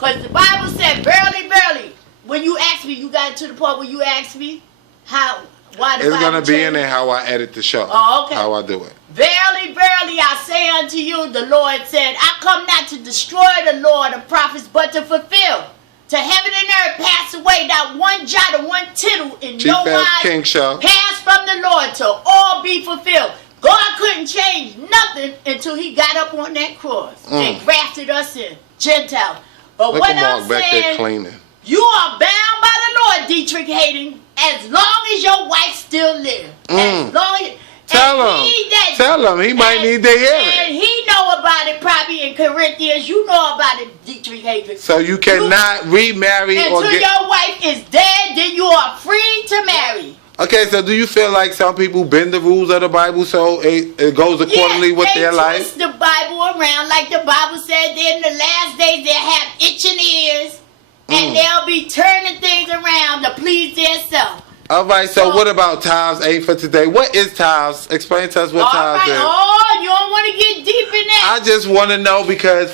Because the Bible said, verily, verily. When you asked me, you got to the point where you asked me why the Bible It's going to be changed? in there how I edit the show. Oh, okay. How I do it. Verily, verily, I say unto you, the Lord said, I come not to destroy the law of the prophets, but to fulfill. To heaven and earth pass away, not one jot or one tittle in no King wise Show. pass from the Lord till all be fulfilled. God couldn't change nothing until he got up on that cross and grafted us in, Gentiles. But Look what at I'm Mark back there saying, cleaning. you are bound by the Lord, Dietrich Hayden, as long as your wife still lives. As long as... Tell him. He might need to hear it. And he know about it probably in Corinthians. You know about it, Dietrich Hayden. So you cannot remarry or until get... your wife is dead, then you are free to marry. Okay, so do you feel like some people bend the rules of the Bible so it goes accordingly with their life? They twist the Bible around like the Bible said. In the last days they'll have itching ears and they'll be turning things around to please themselves. All right, so what about tithes ain't for today? What is tithes? Explain to us what tithes is. Oh, you don't want to get deep in that? I just want to know because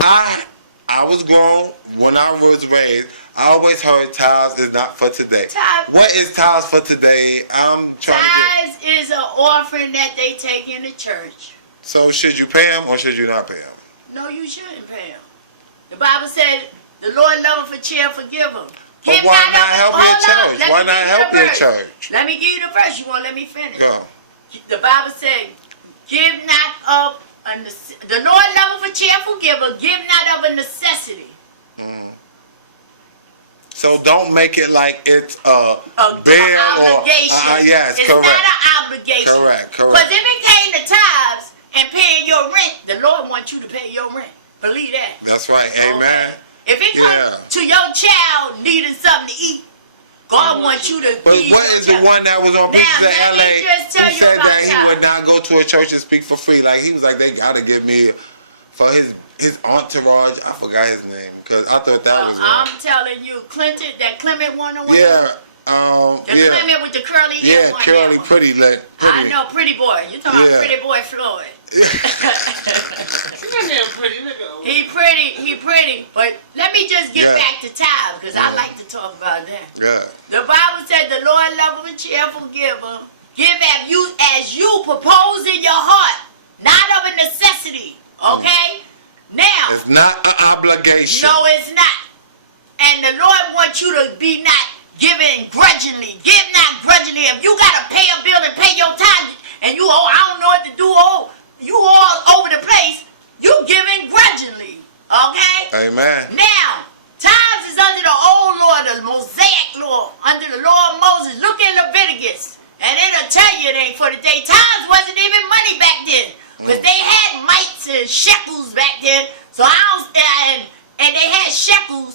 I was grown when I was raised. I always heard tithes is not for today. What is tithes for today? I'm trying tithes is an offering that they take in the church. So should you pay them or should you not pay them? No, you shouldn't pay them. The Bible said, the Lord loveth a cheerful giver. But why not help your church? Why not help your church? Let me give you the verse. You won't let me finish. Go. The Bible said, give not up, the Lord loveth a cheerful giver, give not of a necessity. So don't make it like it's a bill or obligation. Yes, it's correct. Not an obligation. Correct. Because if it came to tithes and paying your rent, the Lord wants you to pay your rent. Believe that. That's right. Amen. Okay. If it comes to your child needing something to eat, God wants you to But feed what is the one that was on Pieces of LA who said that he would not go to a church and speak for free? Like he was like, they gotta give me for his entourage. I forgot his name because I thought that was. I'm telling you, Clement one on one. Yeah. Clement with the curly hair. Yeah, curly, pretty. I know, pretty boy. You talking about pretty boy Floyd? He pretty. But let me just get back to tithe because I like to talk about that. Yeah. The Bible said the Lord loveth a cheerful giver. Give as you propose in your heart, not of a necessity. Okay? Now. It's not an obligation. No, it's not. And the Lord wants you to be not giving grudgingly. Give not grudgingly. If you gotta pay a bill and pay your tithe, and you I don't know what to do. You all over the place. You giving grudgingly. Okay? Amen. Now, tithes is under the old law, the Mosaic law, under the law of Moses. Look in Leviticus, and it'll tell you it ain't for the day. Tithes wasn't even money back then, because they had mites and shekels back then. So and they had shekels